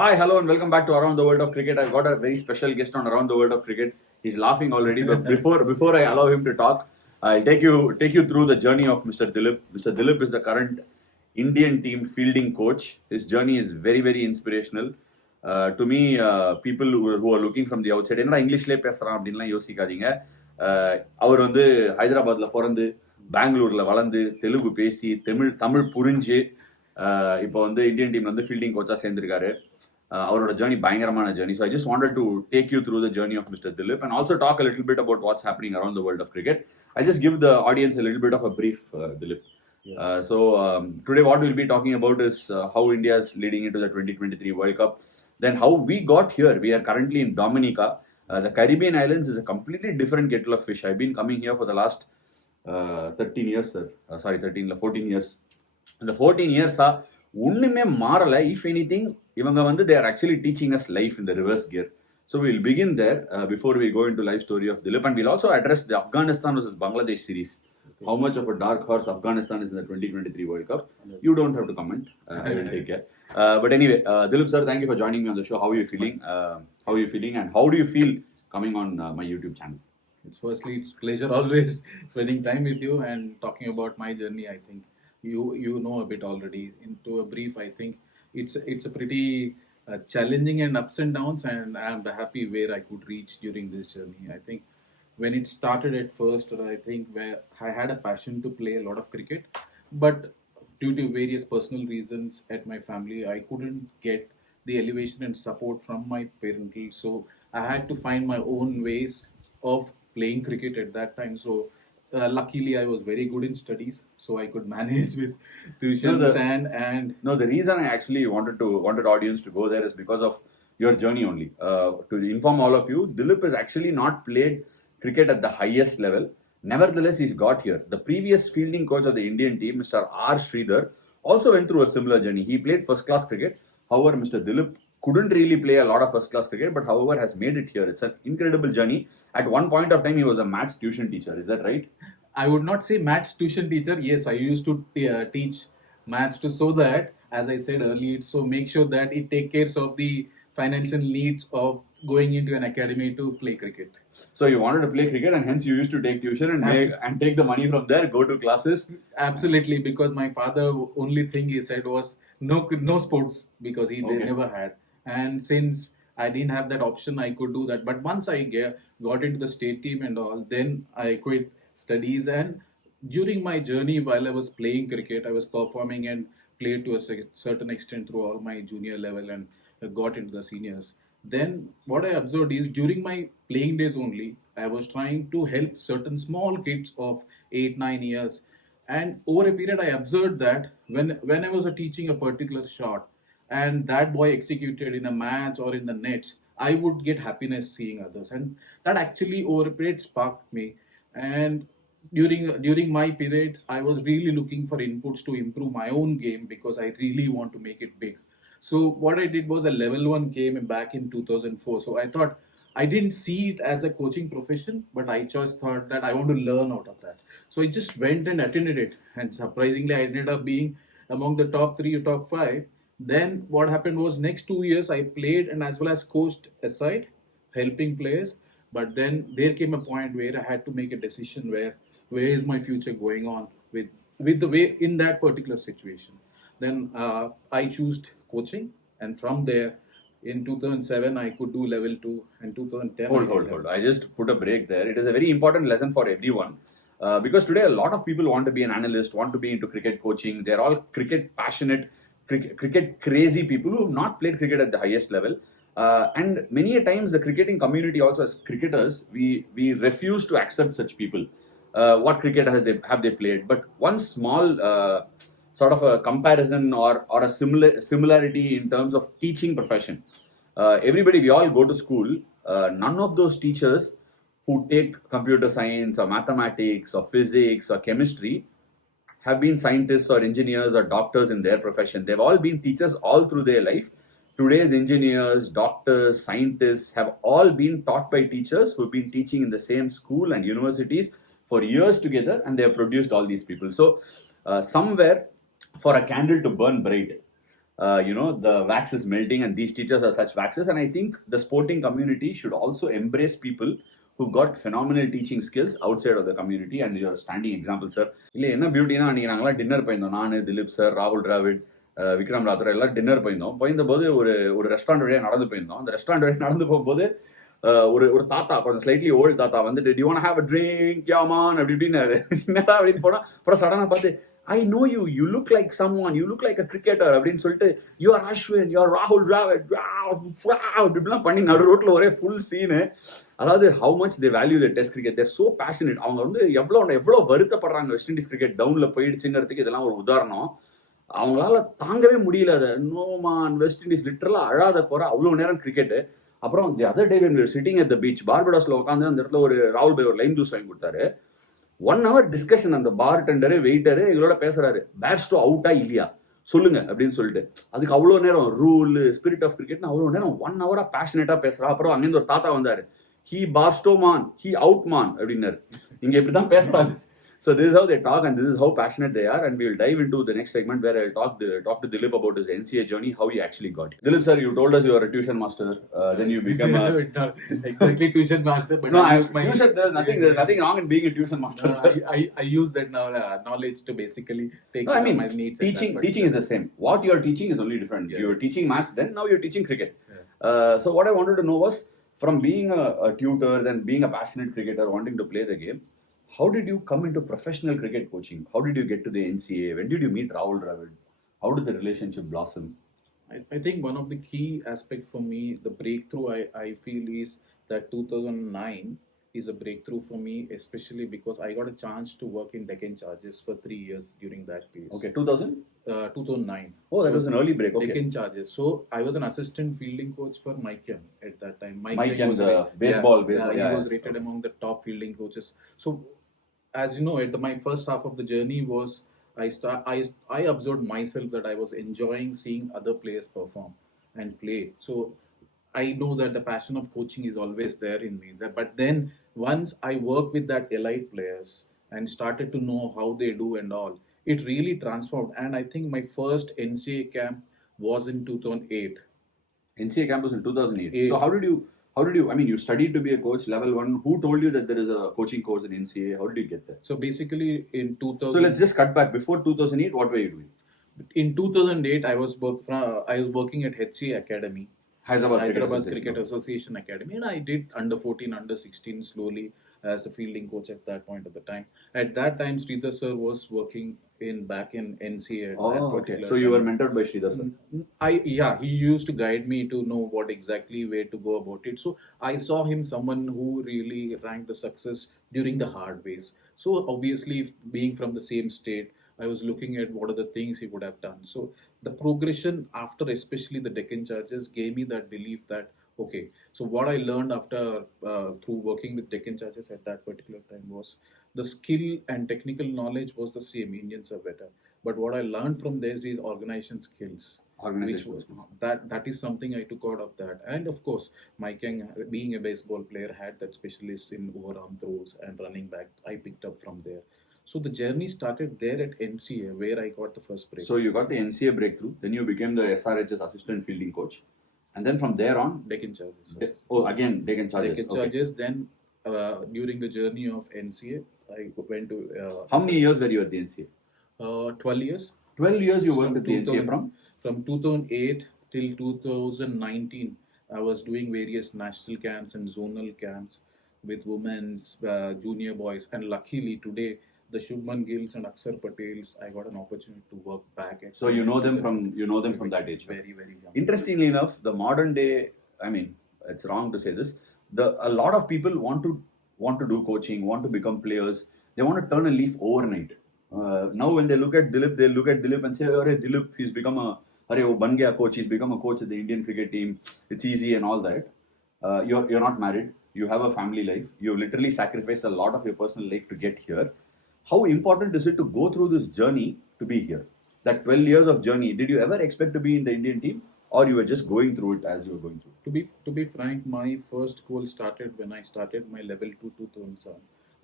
Hi, hello, and welcome back to Around the World of Cricket. I've got a very special guest on Around the World of Cricket. He's laughing already, but before I allow him to talk, I'll take you through the journey of Mr. Dilip. Mr. Dilip is the current Indian team fielding coach. His journey is very inspirational. To me, people who are looking from the outside, என்னடா இங்கிலீஷ்லேயே பேசுகிறான் அப்படின்லாம் யோசிக்காதீங்க. அவர் வந்து ஹைதராபாத்தில் பிறந்து பெங்களூரில் வளர்ந்து தெலுங்கு பேசி தமிழ் புரிஞ்சு இப்போ வந்து இந்தியன் டீம் வந்து ஃபீல்டிங் கோச்சாக சேர்ந்திருக்காரு. அவரோட ஜேர்னி பயங்கரமான journey. So I just wanted to take you through the journey of mister Dilip and also talk a little bit about what's happening around the world of cricket. I just give the audience a little bit of a brief, Dilip. So today what we'll be talking about is how India is leading into the 2023 World Cup. Then how we got here. We are currently in Dominica. The Caribbean islands is a completely different kettle of fish. I've been coming here for the last 13 years, sir. 14 years. இந்த 14 இயர்ஸா ஒண்ணுமே மாறல. If anything இவங்க வந்து they are actually teaching us life in the reverse gear. So we'll begin there before we go into life story of Dilip, and we'll also address the Afghanistan versus Bangladesh series. Okay. How much of a dark horse Afghanistan is in the 2023 World Cup? You don't have to comment. I will take care. But anyway, Dilip sir, thank you for joining me on the show. How are you feeling? And how do you feel coming on my YouTube channel? It's pleasure always spending time with you and talking about my journey. I think you know a bit already. Into a brief, I think it's a pretty challenging and ups and downs, and I'm happy where I could reach during this journey. I think when it started at first, I think where I had a passion to play a lot of cricket, but due to various personal reasons at my family, I couldn't get the elevation and support from my parental. So I had to find my own ways of playing cricket at that time. So luckily I was very good in studies, so I could manage with tuitions and No, the reason I actually wanted audience to go there is because of your journey only. To inform all of you, Dilip has actually not played cricket at the highest level. Nevertheless, he's got here. The previous fielding coach of the Indian team, Mr. R. Sridhar, also went through a similar journey. He played first class cricket. However, Mr. Dilip couldn't really play a lot of first class cricket, but however has made it here. It's an incredible journey. At one point of time, he was a maths tuition teacher. Is that right? I would not say maths tuition teacher. Yes, I used to teach maths to, so that, as I said earlier, so make sure that it take care of the financial needs of going into an academy to play cricket. So you wanted to play cricket, and hence you used to take tuition and take the money from there, go to classes. Absolutely, because my father, only thing he said was no sports, because he never had. And since I didn't have that option, I could do that. But once I got into the state team and all, then I quit studies. And during my journey, while I was playing cricket, I was performing and played to a certain extent through all my junior level and got into the seniors. Then what I observed is, during my playing days only, I was trying to help certain small kids of 8-9 years. And over a period, I observed that when I was teaching a particular shot, and that boy executed in a match or in the nets, I would get happiness seeing others. And that actually over a period sparked me. And during my period, I was really looking for inputs to improve my own game, because I really want to make it big. So what I did was, a level 1 came back in 2004. So I thought, I didn't see it as a coaching profession, but I just thought that I want to learn out of that. So I just went and attended it, and surprisingly I ended up being among the top 3 or top 5. Then what happened was, next 2 years I played and as well as coached aside, helping players. But then there came a point where I had to make a decision, where is my future going on with the way in that particular situation. Then I chose coaching, and from there, in 2007 I could do level 2, and 2010. Hold. I just put a break there. It is a very important lesson for everyone. Because today a lot of people want to be an analyst, want to be into cricket coaching. They're all cricket passionate, cricket crazy people who have not played cricket at the highest level. And many a times the cricketing community also, as cricketers, we refuse to accept such people. What cricket have they played? But one small sort of a comparison or a similarity in terms of teaching profession. Everybody, we all go to school. None of those teachers who take computer science or mathematics or physics or chemistry have been scientists or engineers or doctors in their profession. They've all been teachers all through their life. Today's engineers, doctors, scientists have all been taught by teachers who've been teaching in the same school and universities for years together, and they have produced all these people. So somewhere, for a candle to burn bright, the wax is melting and these teachers are such waxes. And I think the sporting community should also embrace people who've got phenomenal teaching skills outside of the community, and you're a standing example, sir. இல்லை என்ன பியூட்டினா அன்றைக்கி நாங்களாம் dinner போயிருந்தோம். நான், Dilip sir, ராகுல் டிராவிட், விக்ரம் ராத்ரா எல்லாம் dinner போயிருந்தபோது ஒரு restaurant வழியாக நடந்து போயிருந்தோம். அந்த ரெஸ்டாரண்ட் வழியாக நடந்து போகும்போது ஒரு தாத்தா, கொஞ்சம் ஸ்லைட்லி ஓல்டு தாத்தா வந்துட்டு, do want have a drink yeah man அப்படி இப்படின்னாரு. என்னடா அப்படின்னு போனால் அப்புறம் சடனாக பார்த்து, I know you. You look like someone. You look like a cricketer. அப்படின்னு சொல்லிட்டு, you are Ashwin, you are Rahul Dravid. இப்படிலாம் பண்ணி நடு ரோட்டில் ஒரே ஃபுல் சீனு. அதாவது how much they value the test cricket. They're so passionate. அவங்க வந்து எவ்வளோ வருத்தப்படுறாங்க வெஸ்ட் இண்டீஸ் கிரிக்கெட் டவுனில் போயிடுச்சுங்கிறதுக்கு இதெல்லாம் ஒரு உதாரணம். அவங்களால தாங்கவே முடியல அதை. நோமான் வெஸ்ட் இண்டீஸ் லிட்டரலாக அழாத போகிற அவ்வளோ நேரம் கிரிக்கெட்டு. அப்புறம் the other day when we were sitting at the beach, பார்படாஸ்ல உட்காந்து அந்த இடத்துல ஒரு ராகுல் பாய் ஒரு லைம் ஜூஸ் வாங்கி கொடுத்தாரு. 1 hour டிஸ்கஷன். அந்த பார் டெண்டரு வெயிட்டரு எங்களோட பேசுறாரு, பேர்ஸ்டோ அவுட்டா இல்லையா சொல்லுங்க அப்படின்னு சொல்லிட்டு. அதுக்கு அவ்வளோ நேரம் ரூல் ஸ்பிரிட் ஆஃப் கிரிக்கெட்னு அவ்வளோ நேரம் 1 hour பேஷனேட்டா பேசுறா. அப்புறம் அங்கேருந்து ஒரு தாத்தா வந்தாரு, ஹி பார்ஸ்டோ மான், ஹி அவுட் மான் அப்படின்னாரு. இங்க இப்படிதான் பேசுறாங்க. So this is how they talk and this is how passionate they are, and we will dive into the next segment where I'll talk to Dilip about his NCA journey, how he actually got it. Dilip sir, you told us you are a tuition master, then you become a exactly tuition master, but no, there's nothing wrong in being a tuition master. I use that now knowledge to basically take no, care I mean, of my needs. Teaching is the same. What you are teaching is only different. Yes. You were teaching maths, then now you're teaching cricket. So what I wanted to know was, from being a tutor, then being a passionate cricketer wanting to play the game, how did you come into professional cricket coaching? How did you get to the NCA? When did you meet Rahul Dravid? How did the relationship blossom? I think one of the key aspect for me, the breakthrough I feel is that 2009 is a breakthrough for me, especially because I got a chance to work in Deccan Charges for 3 years during that phase. Okay, 2000? 2009. Oh, that was an early break. Okay. Deccan Charges. So I was an assistant fielding coach for Mike Young at that time. Mike Young, baseball. He was rated among the top fielding coaches. So, as you know, my first half of the journey was I observed myself that I was enjoying seeing other players perform and play. So I know that the passion of coaching is always there in me. But then once I worked with that elite players and started to know how they do and all, it really transformed. And I think my first NCA camp was in 2008. NCA camp was in 2008. So how did you? I mean, you studied to be a coach, level 1. Who told you that there is a coaching course in NCA? How did you get there? So basically in 2000. So let's just cut back. Before 2008, what were you doing? In 2008, I was working at HCA Academy. Hyderabad Cricket Association Academy, and I did under 14, under 16 slowly as a fielding coach at that point of the time. At that time, Sridhar sir was working back in NCA. Okay. So you were mentored by Sridhar sir. He used to guide me to know what exactly where to go about it. So I saw him someone who really ranked the success during the hard ways. So obviously, being from the same state, I was looking at what are the things he would have done. So the progression after, especially the Deccan Charges, gave me that belief that, okay, so what I learned after through working with Deccan Charges at that particular time was the skill and technical knowledge was the same. Indians are better. But what I learned from this is organization skills. That is something I took out of that. And of course, Mike Young, being a baseball player, had that specialist in overarm throws and running back. I picked up from there. So the journey started there at NCA, where I got the first break. So you got the NCA breakthrough, then you became the SRH's assistant fielding coach, and then from there on, Deccan Charges. Again Deccan Charges. Deccan Charges. Then during the journey of NCA, I went to. How many years were you at the NCA? 12 years. 12 years you worked at the NCA from 2008 till 2019. I was doing various national camps and zonal camps with women's, junior boys, and luckily today, the Shubman Gills and Aksar Patels, I got an opportunity to work back at. So you know them from that age. Very, very young. Interestingly enough, the modern day, I mean, it's wrong to say this. A lot of people want to do coaching, want to become players. They want to turn a leaf overnight. Now when they look at Dilip, they look at Dilip and say, "Hey, Dilip, he's become ban gaya coach. He's become a coach of the Indian cricket team. It's easy and all that." You're not married. You have a family life. You've literally sacrificed a lot of your personal life to get here. How important is it to go through this journey to be here? That 12 years of journey, did you ever expect to be in the Indian team, or you were just going through it as you were going through? To be frank, my first goal started when I started my level 2 2007.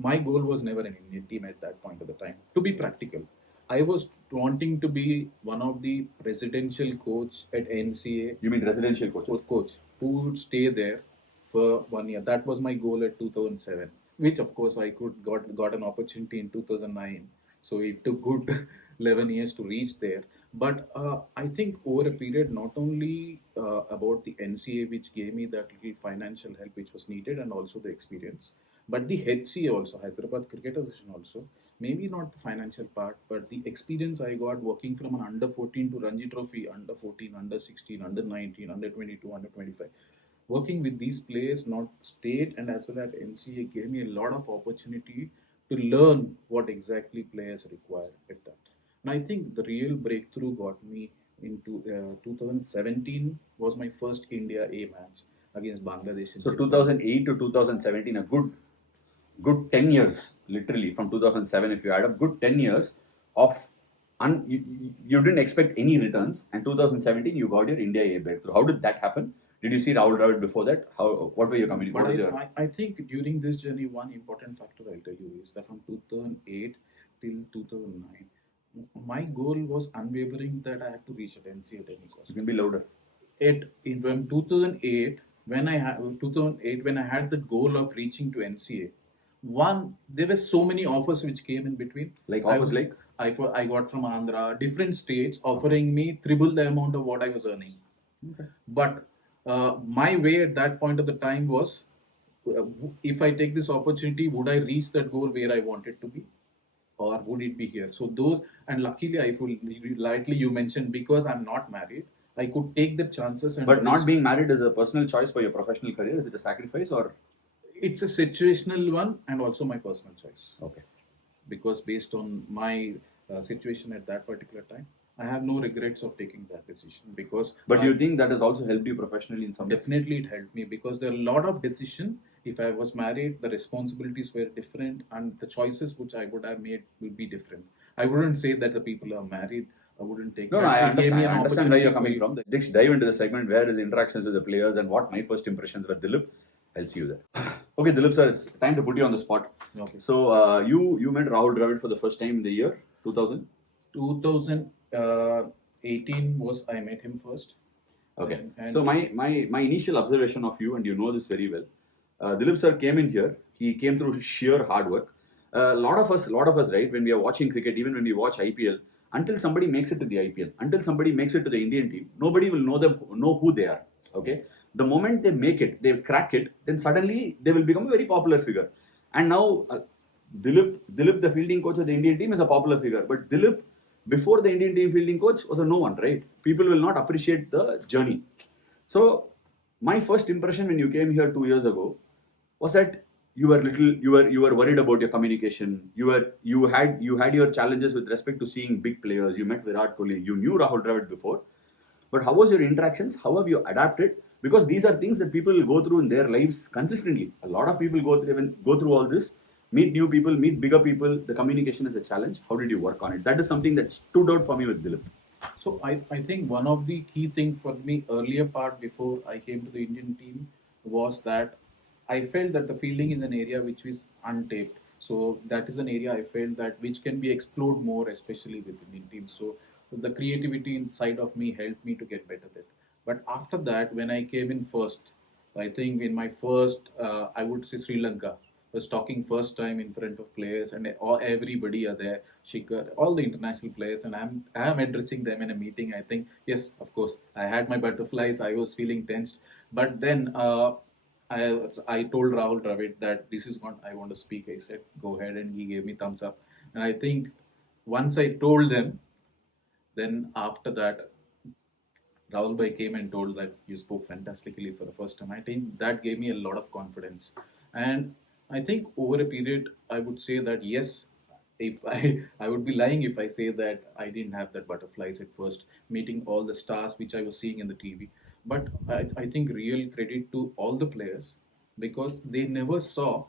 My goal was never an Indian team at that point of the time. To be practical, I was wanting to be one of the presidential coach at NCA You mean residential coaches? coach who would stay there for 1 year. That was my goal at 2007, which of course I could got an opportunity in 2009. So it took good 11 years to reach there. But I think over a period, not only about the NCA, which gave me that little financial help which was needed, and also the experience, but the HCA also, Hyderabad Cricket Association also, maybe not the financial part, but the experience I got working from an under 14 to Ranji Trophy, under 14, under 16, under 19, under 22, under 25. Working with these players, not state and as well as NCA, gave me a lot of opportunity to learn what exactly players require at that. And I think the real breakthrough got me into 2017 was my first India A match against Bangladesh. So 2008 to 2017, a good 10 years, literally from 2007, if you add up, good 10 years of you didn't expect any returns, and 2017 you got your India A breakthrough. How did that happen? Did you see Rahul Dravid before that? What were your communications? But I think during this journey, one important factor I'll tell you is that from 2008 till 2009, my goal was unwavering that I had to reach at NCA at any cost. You can be louder. From 2008, when I had the goal of reaching to NCA, there were so many offers which came in between. Like offers like? I got from Andhra, different states offering me triple the amount of what I was earning. Okay. But my way at that point of the time was, if I take this opportunity, would I reach that goal where I wanted to be, or would it be here? So those, and luckily, I feel lightly you mentioned, because I'm not married, I could take the chances. But not being married is a personal choice for your professional career. Is it a sacrifice or? It's a situational one and also my personal choice. Okay. Because based on my situation at that particular time, I have no regrets of taking that decision. Because But do you think that has also helped you professionally in some way? definitely it helped me, because there are a lot of decision. If I was married, the responsibilities were different and the choices which I would have made will be different. I wouldn't say that the people are married. I wouldn't take No, that. I It gave me understand. an I understand where you're coming opportunity from. Let's dive into the segment where his interactions with the players and what my first impressions were. Dilip, I'll see you there. Okay, Dilip sir, it's time to put you on the spot. Okay. So you met Rahul Dravid for the first time in the year 2000. 2018 was I met him first. Okay. And So my initial observation of you, and you know this very well, Dilip sir came in here. He came through sheer hard work. A lot of us, right? When we are watching cricket, even when we watch IPL, until somebody makes it to the IPL, until somebody makes it to the Indian team, nobody will know who they are. Okay. The moment they make it, they crack it, then suddenly they will become a very popular figure. And now Dilip, the fielding coach of the Indian team, is a popular figure. But Dilip, before the Indian team fielding coach, was a no one, right? People will not appreciate the journey. So my first impression when you came here 2 years ago was that you were worried about your communication. You had your challenges with respect to seeing big players. You met Virat Kohli. You knew Rahul Dravid before. But how was your interactions? How have you adapted? Because these are things that people will go through in their lives consistently. A lot of people go through all this, meet new people, meet bigger people. The communication is a challenge. How did you work on it? That is something that stood out for me with Dilip. So I think one of the key things for me earlier part before I came to the Indian team was that I felt that the fielding is an area which is untapped. So that is an area I felt that which can be explored more, especially with Indian team. So the creativity inside of me helped me to get better at it. But after that, when I came in first, I think in my first, I would say Sri Lanka, was talking first time in front of players, and everybody are there, Shikhar, all the international players, and I'm addressing them in a meeting. I think yes, of course, I had my butterflies. I was feeling tensed, but then I told Rahul Dravid that this is what I want to speak. I said, go ahead, and he gave me thumbs up. And I think once I told them, then after that, Rahul Bhai came and told that you spoke fantastically for the first time. I think that gave me a lot of confidence. And I think over a period, I would say that yes, if I would be lying if I say that I didn't have that butterflies at first, meeting all the stars which I was seeing in the TV. But I think real credit to all the players, because they never saw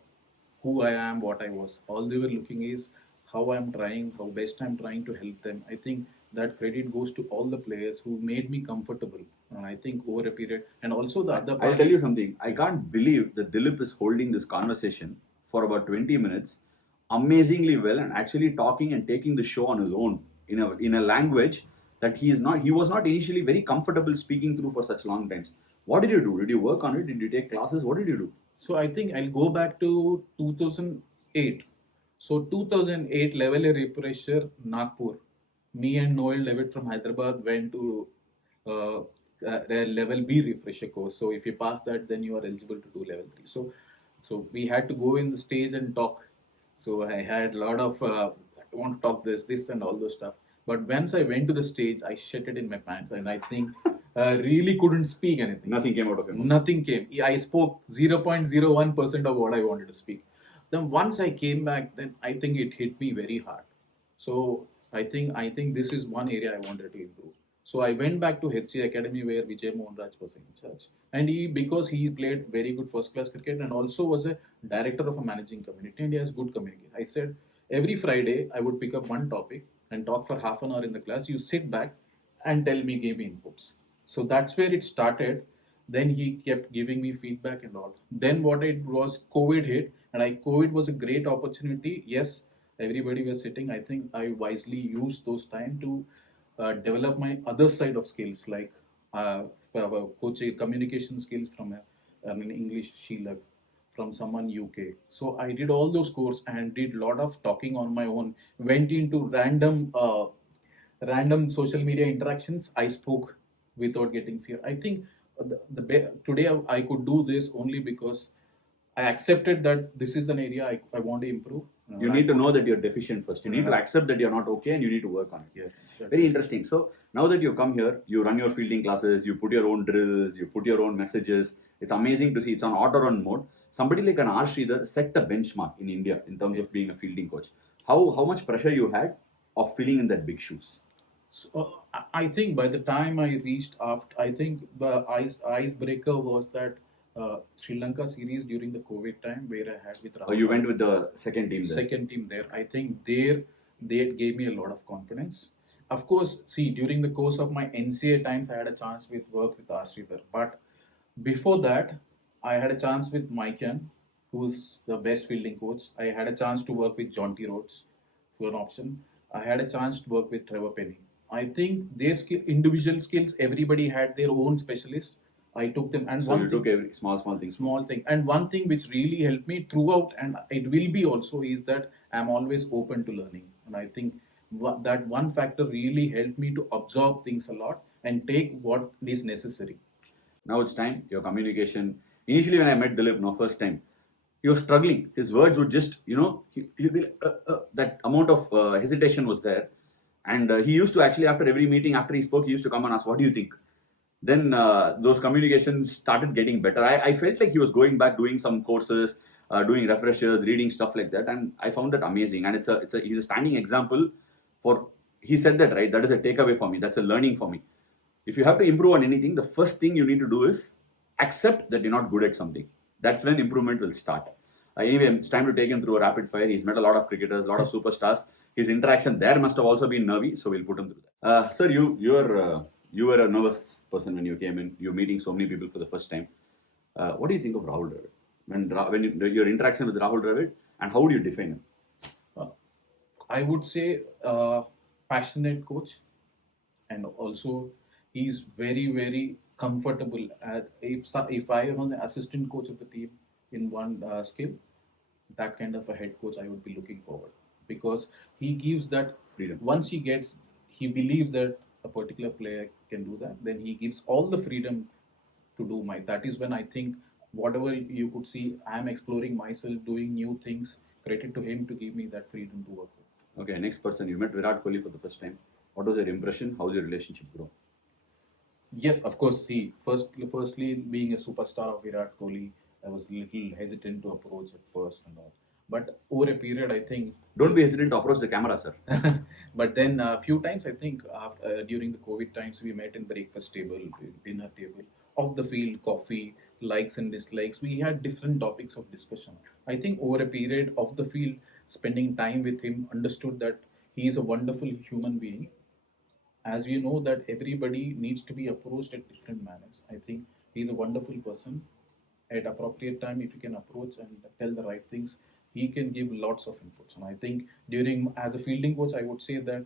who I am, what I was. All they were looking is how I'm trying, how best I'm trying to help them. I think that credit goes to all the players who made me comfortable. And I think over a period, and also the other part. I'll tell you something. I can't believe that Dilip is holding this conversation for about 20 minutes amazingly well and actually talking and taking the show on his own in a language that he was not initially very comfortable speaking through for such long times. What did you do? Did you work on it? Did you take classes? What did you do? So I think I'll go back to 2008. So 2008 level a refresher Nagpur. Me and Noel Levitt from Hyderabad went to uh, a level B refresher course. So if you pass that, then you are eligible to do level 3. So we had to go in the stage and talk. So I had a lot of I want to talk this and all those stuff. But once I went to the stage, I shit it in my pants, and I think really couldn't speak anything. Nothing came out of him. Nothing came. I spoke 0.01% of what I wanted to speak. Then once I came back, then I think it hit me very hard. So I think this is one area I wanted to improve. So I went back to HC Academy where Vijay Mohanraj was in charge, and because he played very good first class cricket and also was a director of a managing community and he has good communication. I said every Friday I would pick up one topic and talk for half an hour in the class. You sit back and tell me, give me inputs. So that's where it started. Then he kept giving me feedback and all. Then what it was, COVID hit, and COVID was a great opportunity. Yes, everybody was sitting. I think I wisely used those time to develop my other side of skills like coaching, communication skills from an English Sheila from someone UK. So I did all those course and did lot of talking on my own. Went into random social media interactions. I spoke without getting fear. I think today I could do this only because I accepted that this is an area I want to improve. You need to know that you're deficient first. You need to accept that you're not okay and you need to work on it. Yeah. Very interesting. So now that you come here, you run your fielding classes, you put your own drills, you put your own messages. It's amazing to see. It's on auto run mode. Somebody like an R. Sridhar set a benchmark in India in terms of being a fielding coach. How much pressure you had of filling in that big shoes? So, I think by the time I reached after, I think the icebreaker was that Sri Lanka series during the COVID time where I had with Oh, you went with the second team there. second team there. I think there they gave me a lot of confidence. Of course, see during the course of my NCA times, I had a chance with work with Ashwin, but before that, I had a chance with Mike Young, who's the best fielding coach. I had a chance to work with John T. Rhodes for an option. I had a chance to work with Trevor Penny. I think their individual skills, everybody had their own specialists. I took them, and So one you thing, took every small things. small thing, and one thing which really helped me throughout, and it will be also is that I'm always open to learning, and I think that one factor really helped me to absorb things a lot and take what is necessary. Now it's time, your communication. Initially, when I met Dilip, no, first time, he was struggling. His words would just, he'd be like, that amount of hesitation was there. And he used to actually, after every meeting, after he spoke, he used to come and ask, what do you think? Then those communications started getting better. I felt like he was going back, doing some courses, doing refreshers, reading stuff like that. And I found that amazing. And he's a standing example for, he said that, right? That is a takeaway for me. That's a learning for me. If you have to improve on anything, the first thing you need to do is accept that you're not good at something. That's when improvement will start. Anyway, it's time to take him through a rapid fire. He's met a lot of cricketers, a lot of superstars. His interaction there must have also been nervy, so we'll put him through that. Sir, you were a nervous person when you came in. You're meeting so many people for the first time. What do you think of Rahul Dravid? Your interaction with Rahul Dravid, and how would you define him? I would say passionate coach, and also he's very comfortable. If I am the assistant coach of the team in one skill, that kind of a head coach I would be looking forward, because he gives that Freedom. once he believes that a particular player can do that, then he gives all the freedom to do my. That is when I think whatever you could see, I am exploring myself, doing new things. Credit to him to give me that freedom to work with. Okay, next person. You met Virat Kohli for the first time. What was your impression? How's your relationship grow? Yes, of course. See, firstly, being a superstar of Virat Kohli, I was a little hesitant to approach at first and all. But over a period, I think. Don't be hesitant to approach the camera, sir. But then a few times, I think during the COVID times, we met in breakfast table, dinner table, off the field, coffee, likes and dislikes. We had different topics of discussion. I think over a period of the field, spending time with him, understood that he is a wonderful human being. As we know that everybody needs to be approached at different manners. I think he's a wonderful person. At appropriate time, if you can approach and tell the right things, he can give lots of inputs. And I think during as a fielding coach, I would say that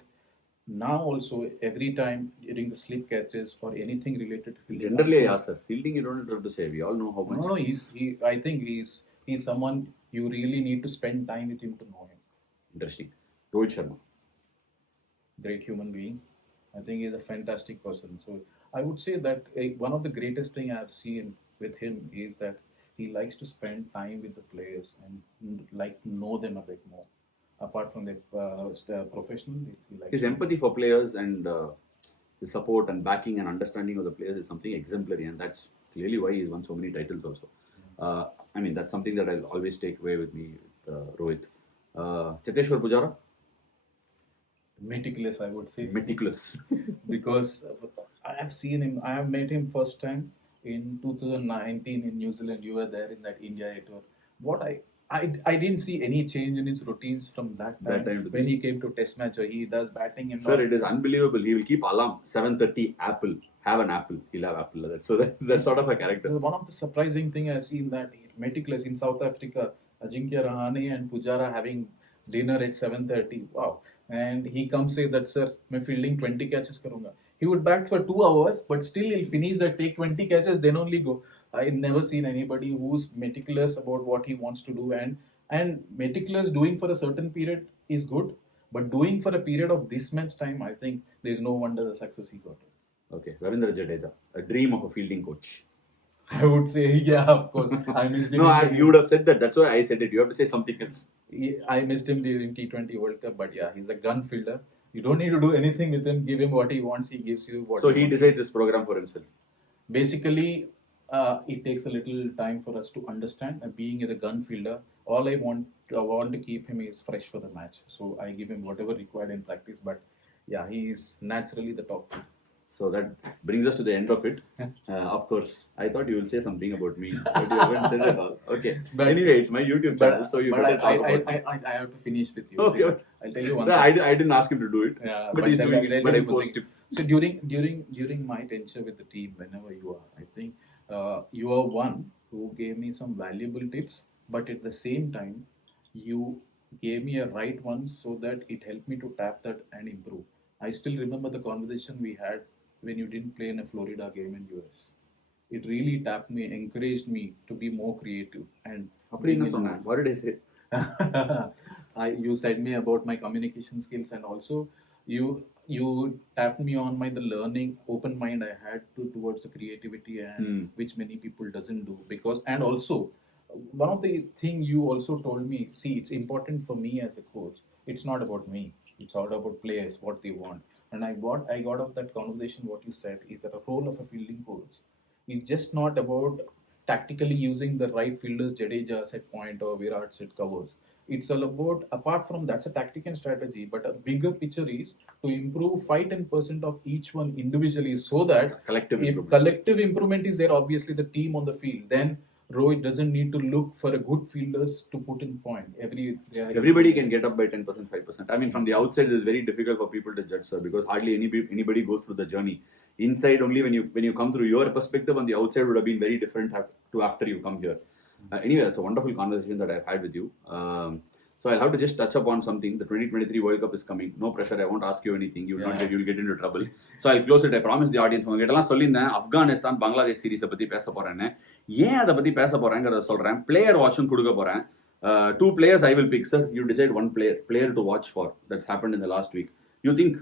now also every time during the slip catches or anything related to fielding. Generally, yeah, sir. Fielding, you don't have to say. We all know how much. No, I think he's someone you really need to spend time with him to know him. Interesting. Rohit Sharma. Great human being. I think he's a fantastic person. So I would say that one of the greatest thing I've seen with him is that he likes to spend time with the players and like know them a bit more. Apart from the professional, he likes His empathy for players and the support and backing and understanding of the players is something exemplary, and that's clearly why he's won so many titles also. I mean, that's something that I'll always take away with me with Rohit. Cheteshwar Pujara? meticulous, I would say. Meticulous. Because I have seen him, I have met him first time in 2019 in New Zealand. You were there in that India tour. What I didn't see any change in his routines from that time when he came to test match. He does batting and Sir, it is unbelievable. He will keep alarm 7:30 apple. Have an apple. He'll have apple. So that's sort of a character. One of the surprising thing I've seen that he's meticulous in South Africa. Ajinkya Rahane and Pujara having dinner at 7:30. Wow. And he comes say that, sir, मैं fielding 20 catches करूँगा. He would bat for 2 hours, but still he'll finish that, take 20 catches, then only go. I've never seen anybody who's meticulous about what he wants to do, and meticulous doing for a certain period is good, but doing for a period of this much time, I think there's no wonder the success he got. Okay, Ravindra Jadeja, a dream of a fielding coach. I would say, yeah, of course. I missed him. No, you would have said that. That's why I said it. You have to say something else. I missed him during T20 World Cup, but yeah, he's a gun fielder. You don't need to do anything with him. Give him what he wants. He gives you what. So he decides this program for himself. Basically, it takes a little time for us to understand. And being a gun fielder, all I want to keep him is fresh for the match. So I give him whatever required in practice. But yeah, he is naturally the top. So that brings us to the end of it. Of course, I thought you will say something about me, but you haven't said at all. Okay. But anyway, it's my YouTube channel, so you better talk about it. I have to finish with you. Okay. So I'll tell you one No, thing. I didn't ask him to do it, but he's doing it. But I forced him. So during my tenure with the team, whenever you are, I think you are one who gave me some valuable tips, but at the same time, you gave me a right one so that it helped me to tap that and improve. I still remember the conversation we had when you didn't play in a Florida game in US. It really tapped me, encouraged me to be more creative. And what did I say? You said me about my communication skills, and also you tapped me on the learning open mind I had towards the creativity, and which many people doesn't do. Because and also one of the thing you also told me, see, it's important for me as a coach. It's not about me. It's all about players, what they want. And I got of that conversation, what you said is that the role of a fielding coach is just not about tactically using the right fielders, Jadeja set point or Virat set covers. It's all about, apart from that's a tactic and strategy, but a bigger picture is to improve 5-10% of each one individually, so that if collective improvement is there, obviously the team on the field, then Rohit doesn't need to look for a good fielders to put in point. Everybody can get up by 10%, 5%. I mean, from the outside, it's very difficult for people to judge, sir, because hardly anybody goes through the journey. Inside, only when you come through, your perspective on the outside would have been very different to after you come here. Anyway, that's a wonderful conversation that I've had with you. So I'll have to just touch upon something. The 2023 World Cup is coming. No pressure. I won't ask you anything. You'll get into trouble. So I'll close it. I promise the audience. உங்ககிட்டலாம் சொல்லியிருந்தேன் ஆப்கானிஸ்தான் பங்களாதேஷ் சீரீஸை பற்றி பேச போகிறேன்னு. ஏன் அதை பற்றி பேச போகிறேங்கிறத சொல்கிறேன். பிளேயர் வாட்சும் கொடுக்க போகிறேன். 2 players I will pick, sir. You decide one player to watch for. That's happened in the last week. You think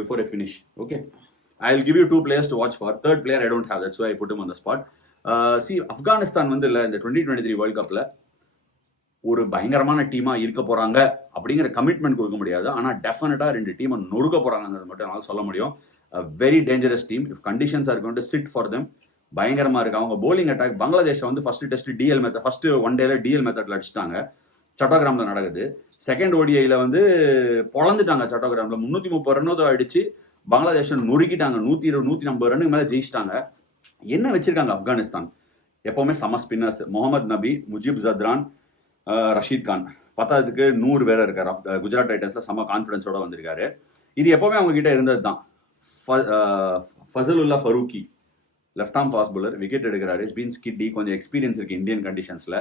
before I finish. Okay. I'll give you 2 players to watch for. Third player I don't have. That's why I put him on the spot. See, Afghanistan வந்து இல்லை இந்த 2023 world கப்பில் ஒரு பயங்கரமான டீமாக இருக்க போகிறாங்க அப்படிங்கிற கமிட்மெண்ட் கொடுக்க முடியாது. ஆனால் டெஃபினட்டாக 2 டீமை நொறுக்க போகிறாங்கிறது மட்டும் என்னால் சொல்ல முடியும். Very dangerous team. If conditions are going to sit for them, பயங்கரமாக இருக்குது. அவங்க போலிங் அட்டாக் பங்களாதேஷை வந்து ஃபர்ஸ்ட் ஒன் டேல டிஎல் மெத்தடில் அடிச்சிட்டாங்க. சட்டோகிராமில் நடக்குது. செகண்ட் ஓடிஐயில் வந்து பொழந்துட்டாங்க. சட்டோகிராமில் 330 ரன் அடிச்சு பங்களாதேஷை நொறுக்கிட்டாங்க. 120 150 ரன்னுக்கு மேலே ஜெயிச்சிட்டாங்க. என்ன வச்சிருக்காங்க ஆப்கானிஸ்தான்? எப்போவுமே சம ஸ்பின்னர்ஸ். முகமது நபி, முஜிப் ஜத்ரான், ரஷீத் கான். பத்தாவதுக்கு 100 வேற இருக்காரு. குஜராத் டைட்டன்ஸ்ல செம கான்ஃபிடன்ஸோட வந்திருக்காரு. இது எப்பவுமே அவங்க கிட்ட இருந்தது தான். Fazalullah Farooqi left arm fast bowler, wicket எடுக்கிறாரு. ஸ்பின் ஸ்கிட்டி, கொஞ்சம் எக்ஸ்பீரியன்ஸ் இருக்கு இந்தியன் கண்டிஷன்ஸ்ல.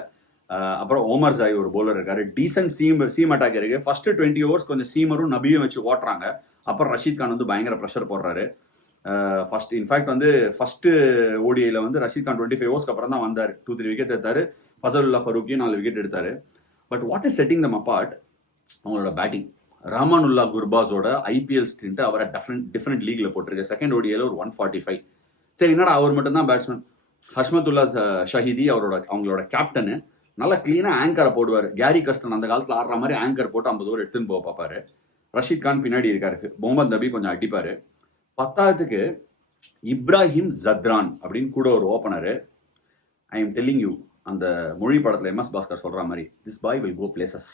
அப்புறம் ஓமர் ஜாய் ஒரு bowler இருக்காரு, டீசென்ட் சீம் அட்டாக் இருக்கு. ஃபர்ஸ்ட் 20 ஓவர்ஸ் கொஞ்சம் சீமரும் நபியும் வச்சு ஓட்டுறாங்க. அப்புறம் ரஷீத் கான் வந்து பயங்கர ப்ரெஷர் போடுறாரு. ஃபர்ஸ்ட் இன்ஃபேக்ட் வந்து ஃபர்ஸ்ட் ஓடிஐல வந்து ரஷீத் கான் 25 ஓவர்ஸ்க்கு அப்புறம் தான் வந்தார். 2-3 விக்கெட்ஸ் எடுத்தாரு. ஃபசலுல்லா ஃபரூக்கியும் 4 விக்கெட் எடுத்தாரு. But what is setting them apart, அவங்களோட பேட்டிங். ரஹ்மானுல்லா குர்பாஸோட ஐபிஎல் ஸ்டிண்ட் அவரை டிஃப்ரெண்ட் லீக்ல போட்டிருக்கு. செகண்ட் ஓடிஐல ஒரு 145. சரி, என்னடா அவர் மட்டும் தான் பேட்ஸ்மேன். ஹஷ்மத்துல்லா ஷஹீதி அவங்களோட கேப்டனு நல்லா கிளீனா ஆங்கரை போடுவார். கேரி கஸ்டன் அந்த காலத்தில் ஆடுற மாதிரி ஆங்கர் போட்டு 50 ஓவர் எடுத்துன்னு போக பார்ப்பாரு. ரஷீத் கான் பின்னாடி இருக்காரு. முகமது நபி கொஞ்சம் அடிப்பாரு. 10வது இப்ராஹிம் ஜத்ரான் அப்படின்னு கூட ஒரு opener. I am telling you, அந்த மொழி படத்தில் MS பாஸ்கர் சொல்ற மாதிரி this boy will go places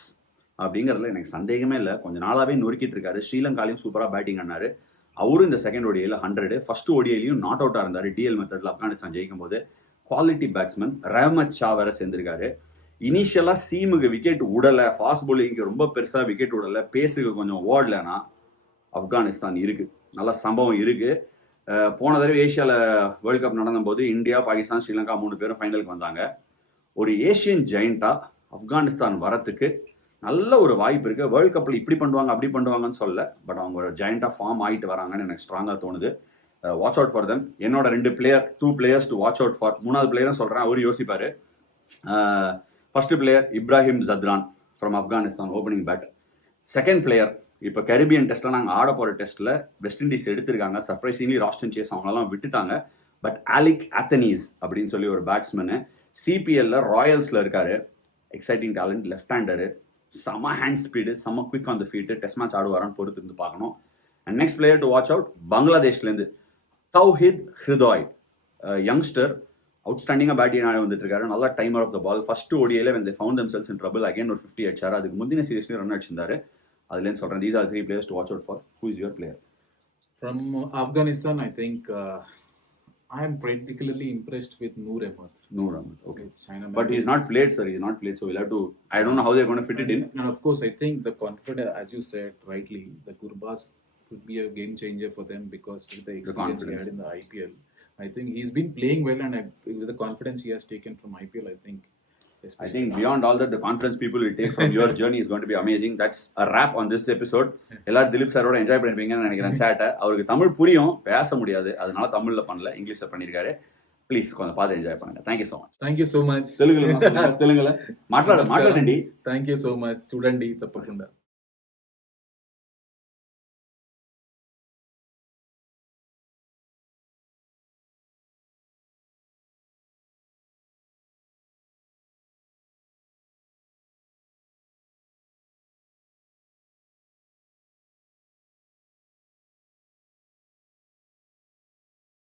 அப்படிங்கிறதுல எனக்கு சந்தேகமே இல்லை. கொஞ்சம் நாளாவே நொறுக்கிட்டு இருக்காரு. ஸ்ரீலங்காலையும் சூப்பராக பேட்டிங் ஆனாரு. அவரும் இந்த செகண்ட் ஓடிஐல 100. ஃபர்ஸ்ட் ஓடிஐலையும் நாட் அவுட்டாக இருந்தார். டிஎல் மெத்தட்ல ஆப்கானிஸ்தான் ஜெயிக்கும் போது. Quality batsman. ரஹ்மத் ஷா வேற சேர்ந்திருக்காரு. இனிஷியலாக சீமுக்கு விக்கெட் விடலை, ஃபாஸ்ட் பவுலிங்க்கு ரொம்ப பெருசாக விக்கெட் விடலை, பேஸுக்கு கொஞ்சம் ஓடலைன்னா ஆப்கானிஸ்தான் இருக்கு, நல்ல சம்பவம் இருக்கு. போன தடவை ஏஷியாவில் வேர்ல்டு கப் நடந்தபோது இந்தியா, பாகிஸ்தான், ஸ்ரீலங்கா 3 பேரும் ஃபைனலுக்கு வந்தாங்க. ஒரு ஏஷியன் ஜெயிண்டா ஆப்கானிஸ்தான் வரத்துக்கு நல்ல ஒரு வாய்ப்பு இருக்கு. வேர்ல்டு கப்பில் இப்படி பண்ணுவாங்க அப்படி பண்ணுவாங்கன்னு சொல்ல, பட் அவங்க ஒரு ஜெயிண்டா ஃபார்ம் ஆகிட்டு வராங்கன்னு எனக்கு ஸ்ட்ராங்காக தோணுது. Watch out for them. என்னோட 2 players to watch out for. 3வது பிளேயரும் சொல்கிறேன், அவரு யோசிப்பாரு. First player Ibrahim Zadran from Afghanistan, opening bat. Second player, இப்போ கரிபியன் டெஸ்ட்டில் நாங்கள் ஆட போகிற டெஸ்ட்டில் வெஸ்ட் இண்டீஸ் எடுத்திருக்காங்க. சர்ப்ரைசிங்லி ராஸ்டன் சேஸ் அவங்களெல்லாம் விட்டுட்டாங்க. பட் ஆலிக் ஆத்தனீஸ் அப்படின்னு சொல்லி ஒரு பேட்ஸ்மேனு, சிபிஎல்ல ராயல்ஸில் இருக்காரு. எக்ஸைட்டிங் டேலண்ட், லெஃப்ட் ஹேண்டரு, செம ஹேண்ட் ஸ்பீடு, செம quick on the field. Test match ஆடுவாரான்னு பொறுத்து இருந்து பார்க்கணும். And next player to watch out, பங்களாதேஷ்லேருந்து தௌஹித் ஹிருதாய், யங்ஸ்டர், அவுட்ஸ்டாண்டிங்காக பேட்டிங் ஆடி வந்துட்டு இருக்காரு. நல்லா timer of the ball. First ஓடிஐல when they found themselves in trouble again ஒரு 50 அடிச்சாரு. அதுக்கு முந்தின சீரீஸ்லயும் ரன் அடிச்சிருந்தாரு. அதுலேருந்து சொல்றேன், these are 3 players to watch out for. Who is your player? From Afghanistan, I think I am particularly impressed with Noor Ahmed. Noor Ahmed, okay. China But he is not played, sir. He is not played, so we'll have to. I don't know how they're going to fit it in. And of course, I think the confidence, as you said rightly, the Gurbaz could be a game changer for them because with the experience he had in the IPL. I think he's been playing well, and with the confidence he has taken from IPL, I think beyond all that, the confidence people will take from your journey is going to be amazing. That's a wrap on this episode. எல்லாரும் திலீப் சாரோட enjoy பண்ணிருப்பீங்கன்னு நினைக்கிறேன் சேட்டை. அவருக்கு தமிழ் புரியும், பேச முடியாது, அதனால தமிழ்ல பண்ணல, இங்கிலீஷ்ல பண்ணிருக்காரு. ப்ளீஸ் கொஞ்சம் பார்த்து என்ஜாய் பண்ணுங்க. Thank you so much. Thank you so much. தெலுங்குல மாట్లాడండి. Thank you so much. చూడండి తప్పకుండా.